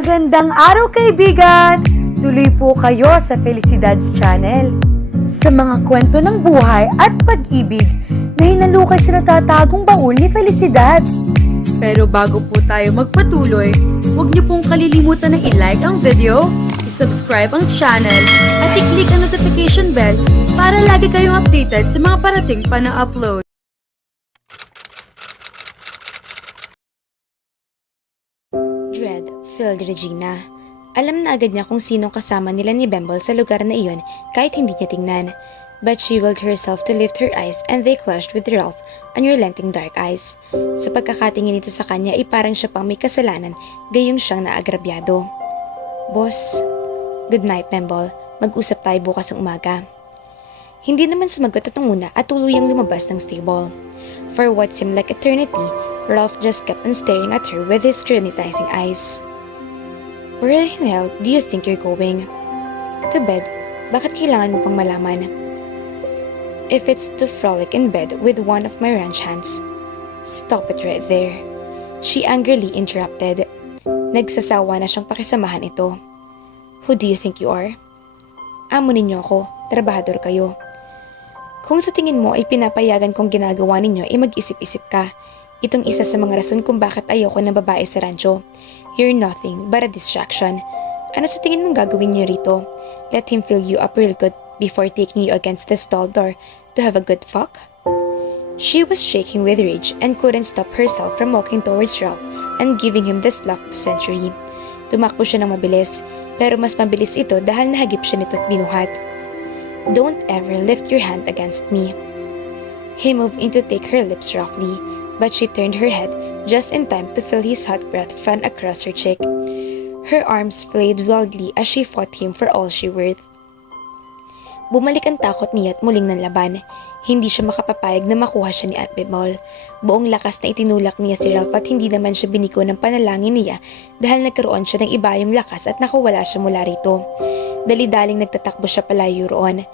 Magandang araw kaibigan! Tuloy po kayo sa Felicidad's Channel. Sa mga kwento ng buhay at pag-ibig na hinalukay sa natatagong baul ni Felicidad. Pero bago po tayo magpatuloy, huwag niyo pong kalilimutan na i-like ang video, i-subscribe ang channel, at i-click ang notification bell para lagi kayong updated sa mga parating pa na upload. Dread filled Regina. Alam na agad niya kung sinong kasama nila ni Bembol sa lugar na iyon kahit hindi niya tingnan. But she willed herself to lift her eyes and they clashed with Ralph unrelenting dark eyes. Sa pagkakatingin nito sa kanya ay parang siya pang may kasalanan gayong siyang naagrabyado. Boss, good night Bembol. Mag-usap tayo bukas ng umaga. Hindi naman sumagot at muna at tuluyang lumabas ng stable. For what seemed like eternity, Ralph just kept on staring at her with his scrutinizing eyes. Where the hell do you think you're going? To bed. Bakit kailangan mo pang malaman? If it's to frolic in bed with one of my ranch hands. Stop it right there. She angrily interrupted. Nagsasawa na siyang pakisamahan ito. Who do you think you are? Amo ninyo ako. Trabahador kayo. Kung sa tingin mo ay pinapayagan kong ginagawa ninyo ay mag-isip-isip ka. Itong isa sa mga rason kung bakit ayoko ng babae sa rancho. You're nothing but a distraction. Ano sa tingin mong gagawin niyo rito? Let him fill you up real good before taking you against the stall door to have a good fuck? She was shaking with rage and couldn't stop herself from walking towards Ralph and giving him the slap of the century. Tumakbo siya ng mabilis, pero mas mabilis ito dahil nahagip siya nito at binuhat. Don't ever lift your hand against me. He moved in to take her lips roughly, but she turned her head just in time to feel his hot breath fan across her cheek. Her arms flayed wildly as she fought him for all she worth. Bumalik ang takot niya at muling nanlaban. Hindi siya makapapayag na makuha siya ni Aunt Bemol. Buong lakas na itinulak niya si Ralph at hindi naman siya biniko ng panalangin niya dahil nagkaroon siya ng ibayong lakas at nakawala siya mula rito. Dali-daling nagtatakbo siya palayo roon.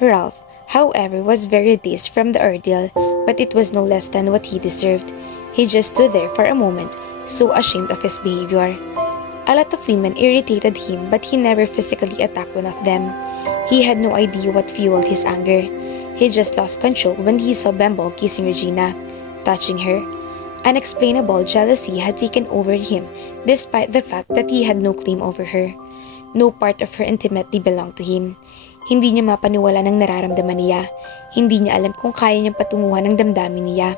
Ralph, however, was very dazed from the ordeal, but it was no less than what he deserved. He just stood there for a moment, so ashamed of his behavior. A lot of women irritated him, but he never physically attacked one of them. He had no idea what fueled his anger. He just lost control when he saw Bembol kissing Regina, touching her. Unexplainable jealousy had taken over him, despite the fact that he had no claim over her. No part of her intimately belonged to him. Hindi niya mapaniwala ng nararamdaman niya. Hindi niya alam kung kaya niyang patunguhan ng damdamin niya.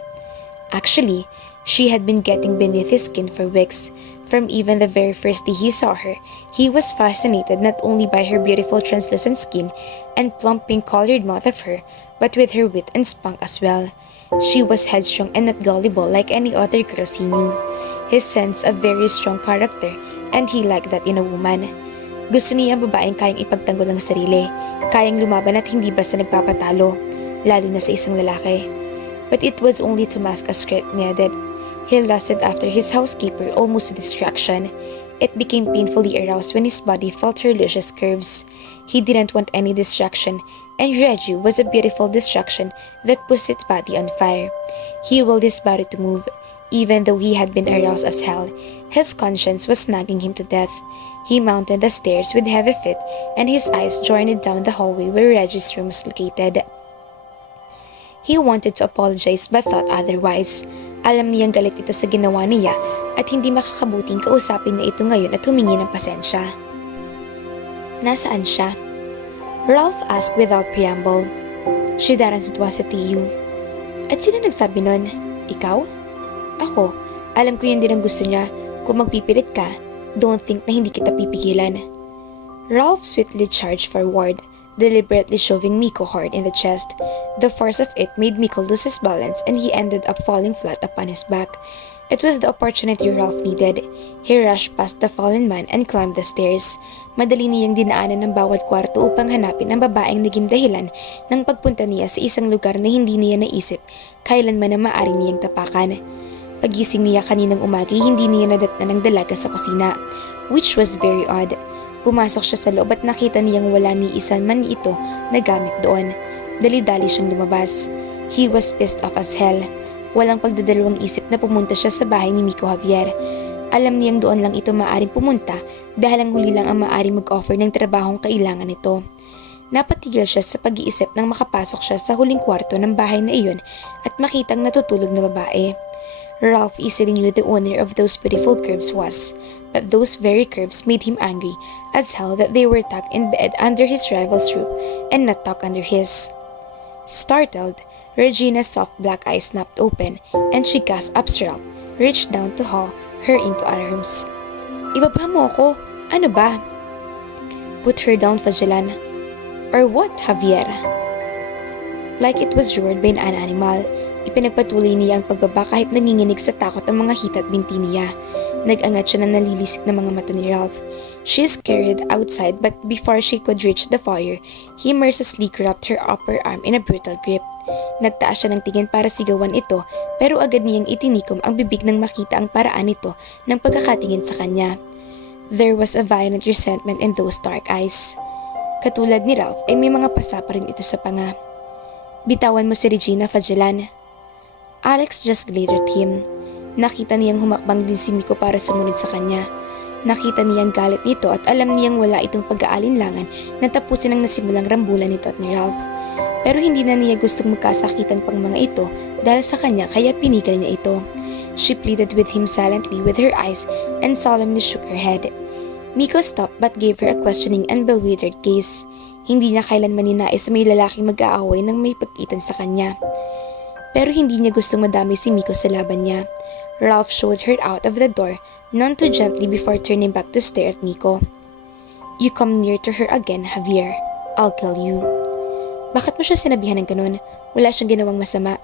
Actually, she had been getting beneath his skin for weeks. From even the very first day he saw her, he was fascinated not only by her beautiful translucent skin and plump pink-colored mouth of her, but with her wit and spunk as well. She was headstrong and not gullible like any other girls he knew. His sense of very strong character, and he liked that in a woman. Gusto niya ang babaeng kayang ipagtanggol ang sarili, kayang lumaban at hindi basta nagpapatalo, lalo na sa isang lalaki. But it was only to mask a skirt needed. He lusted after his housekeeper almost to distraction. It became painfully aroused when his body felt her luscious curves. He didn't want any distraction, and Reggie was a beautiful distraction that pushed its body on fire. He willed his body to move. Even though he had been aroused as hell, his conscience was nagging him to death. He mounted the stairs with heavy feet, and his eyes journeyed down the hallway where Reggie's room was located. He wanted to apologize but thought otherwise. Alam niyang galit ito sa ginawa niya at hindi makakabuting kausapin niya ito ngayon at humingi ng pasensya. Nasaan siya? Ralph asked without preamble. She doesn't want to see you. At sino nagsabi nun? Ikaw? Ako. Alam ko yun din ang gusto niya. Kung magpipilit ka, don't think na hindi kita pipigilan. Ralph swiftly charged forward, deliberately shoving Miko hard in the chest. The force of it made Miko lose his balance and he ended up falling flat upon his back. It was the opportunity Ralph needed. He rushed past the fallen man and climbed the stairs. Madali niyang dinaanan ng bawat kwarto upang hanapin ang babaeng naging dahilan ng pagpunta niya sa isang lugar na hindi niya naisip kailanman na maaari niyang tapakan. Pagising niya kaninang umaga, hindi niya nadatnan ng dalaga sa kusina, which was very odd. Pumasok siya sa loob at nakita niyang wala ni isa man ito na gamit doon. Dali-dali siyang lumabas. He was pissed off as hell. Walang pagdadalawang isip na pumunta siya sa bahay ni Miko Javier. Alam niyang doon lang ito maaaring pumunta dahil ang huli lang ang maaaring mag-offer ng trabahong kailangan nito. Napatigil siya sa pag-iisip nang makapasok siya sa huling kwarto ng bahay na iyon at makitang natutulog na babae. Ralph easily knew the owner of those beautiful curves was, but those very curves made him angry as hell that they were tucked in bed under his rival's roof and not tucked under his. Startled, Regina's soft black eyes snapped open and she gasped up Ralph, reached down to haul her into arms. Ibaba mo ako! Ano ba? Put her down, Fajalan. Or what, Javier? Like it was roared by an animal, ipinagpatuloy niya ang pagbaba kahit nanginginig sa takot ang mga hita at binti niya. Nag-angat siya na nalilisik na mga mata ni Ralph. She scurried outside but before she could reach the fire, he mercilessly grabbed her upper arm in a brutal grip. Nagtaas siya ng tingin para sigawan ito pero agad niyang itinikom ang bibig nang makita ang paraan nito ng pagkakatingin sa kanya. There was a violent resentment in those dark eyes. Katulad ni Ralph ay may mga pasa pa rin ito sa panga. Bitawan mo si Regina, Fajalan. Alex just glared at him. Nakita niyang humakbang din si Miko para sumunod sa kanya. Nakita niyang galit nito at alam niyang wala itong pag-aalinlangan na tapusin ang nasimulang rambulan nito at ni Ralph. Pero hindi na niya gustong magkasakitan pang mga ito dahil sa kanya kaya pinigil niya ito. She pleaded with him silently with her eyes and solemnly shook her head. Miko stopped but gave her a questioning and bewildered gaze. Hindi niya kailanman ninais sa may lalaking mag-aaway nang may pagkitan sa kanya. Pero hindi niya gustong madami si Miko sa laban niya. Ralph showed her out of the door, none too gently before turning back to stare at Miko. You come near to her again, Javier. I'll kill you. Bakit mo siya sinabihan ng ganun? Wala siyang ginawang masama.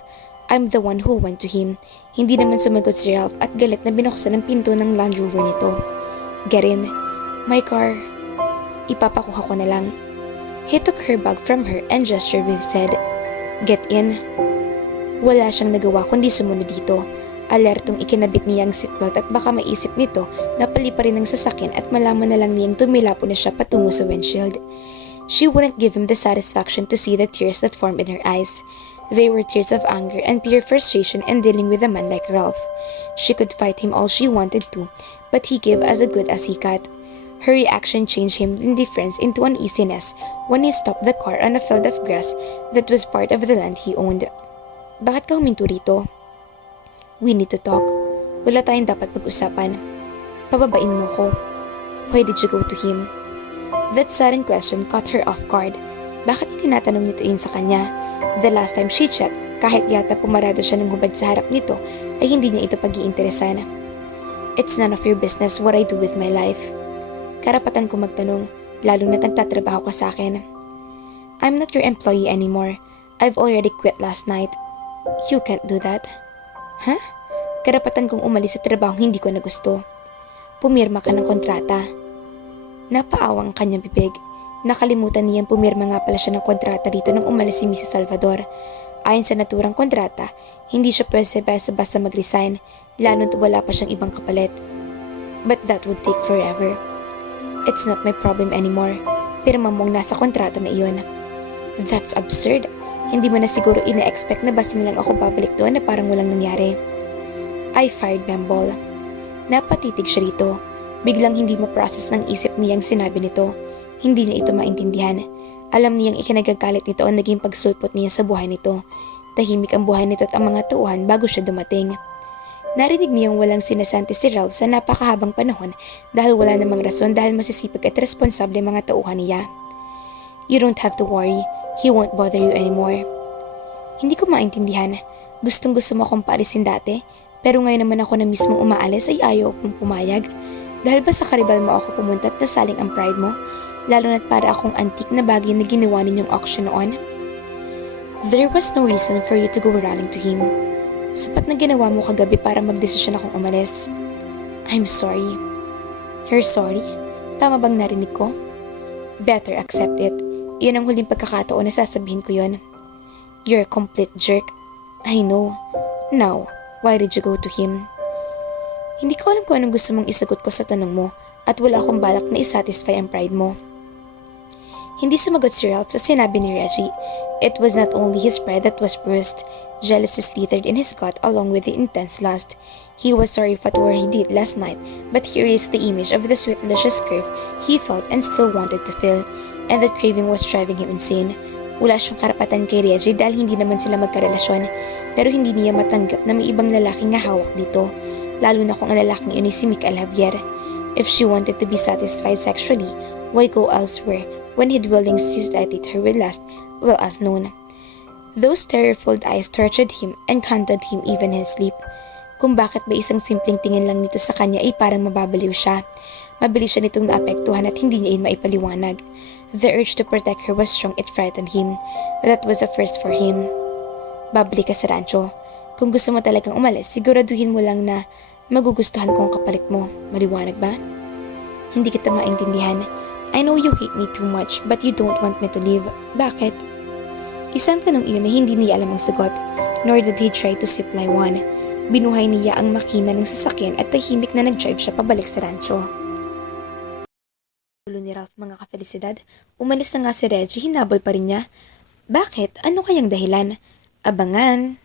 I'm the one who went to him. Hindi naman sumagot si Ralph at galit na binuksan ang pinto ng Land Rover nito. Get in. My car. Ipapakuha ko na lang. He took her bag from her and gestured with said, Get in. Wala siyang nagawa kundi sumunod dito. Alertong ikinabit niya ang seatbelt at baka maisip nito na paliparin ng sasakyan at malaman na lang niyang tumilapo na siya patungo sa windshield. She wouldn't give him the satisfaction to see the tears that formed in her eyes. They were tears of anger and pure frustration in dealing with a man like Ralph. She could fight him all she wanted to, but he gave as good as he got. Her reaction changed him indifference into uneasiness when he stopped the car on a field of grass that was part of the land he owned. Bakit ka huminto rito? We need to talk. Wala tayong dapat pag-usapan. Pababain mo ko. Why did you go to him? That sudden question caught her off guard. Bakit itinatanong nito yun sa kanya? The last time she checked, kahit yata pumarada siya ng hubad sa harap nito, ay hindi niya ito pag-iinteresan. It's none of your business what I do with my life. Karapatan ko magtanong, lalo na't nagtatrabaho ka sa akin. I'm not your employee anymore. I've already quit last night. You can't do that. Huh? Karapatan kong umalis sa trabahong hindi ko na gusto. Pumirma ka ng kontrata. Napaawang ang kanyang bibig. Nakalimutan niyang pumirma nga pala siya ng kontrata dito nang umalis si Mrs. Salvador. Ayon sa naturang kontrata, hindi siya pwede basta mag-resign, lalo't wala pa siyang ibang kapalit. But that would take forever. It's not my problem anymore. Pirma mong nasa kontrata na iyon. That's absurd. Hindi mo na siguro ina-expect na basta nilang ako babalik doon na parang walang nangyari. I fired Bembol. Napatitig siya rito. Biglang hindi ma-process ng isip niyang sinabi nito. Hindi niya ito maintindihan. Alam niyang ikinagagalit nito ang naging pagsulpot niya sa buhay nito. Tahimik ang buhay nito at ang mga tauhan bago siya dumating. Narinig niyang walang sinasanti si Ralph sa napakahabang panahon dahil wala namang rason dahil masisipag at responsable ang mga tauhan niya. You don't have to worry. He won't bother you anymore. Hindi ko maintindihan. Gustong gusto mo akong paalisin dati, pero ngayon naman ako na mismong umaalis ay ayaw akong pumayag. Dahil ba sa karibal mo ako pumunta at nasaling ang pride mo, lalo na't para akong antique na bagay na ginawa ninyong auction noon? There was no reason for you to go running to him. Sapat na ginawa mo kagabi para magdesisyon akong umalis. I'm sorry. You're sorry? Tama bang narinig ko? Better accept it. Iyon ang huling pagkakataon na sasabihin ko yon. You're a complete jerk. I know. Now, why did you go to him? Hindi ko alam kung anong gusto mong isagot ko sa tanong mo at wala akong balak na isatisfy ang pride mo. Hindi sumagot si Ralph sa sinabi ni Reggie. It was not only his pride that was bruised. Jealousy slithered in his gut along with the intense lust. He was sorry for what he did last night, but he erased the image of the sweet luscious curve he felt and still wanted to feel, and that craving was driving him insane. Wala siyang karapatan kay Reggie dahil hindi naman sila magkarelasyon, pero hindi niya matanggap na may ibang lalaking hawak dito, lalo na kung ang lalaking yun ay si Mikael Javier. If she wanted to be satisfied sexually, why go elsewhere when he'd willingly satiate her with lust, well as known. Those terror-filled eyes tortured him and haunted him even in his sleep. Kung bakit ba isang simpleng tingin lang nito sa kanya ay parang mababaliw siya. Mabilis siya nitong naapektuhan at hindi niya yun maipaliwanag. The urge to protect her was strong, it frightened him. But that was a first for him. Babalik ka sa rancho. Kung gusto mo talagang umalis, siguraduhin mo lang na magugustuhan ko ang kapalit mo. Maliwanag ba? Hindi kita maintindihan. I know you hate me too much, but you don't want me to leave. Bakit? Isang tanong iyon na hindi niya alam ang sagot, nor did he try to supply one. Binuhay niya ang makina ng sasakyan at tahimik na nag-drive siya pabalik sa rancho. Ulo ni Ralph, mga kafelisidad. Umalis na nga si Reggie, hinabol pa rin niya. Bakit? Ano kayang dahilan? Abangan!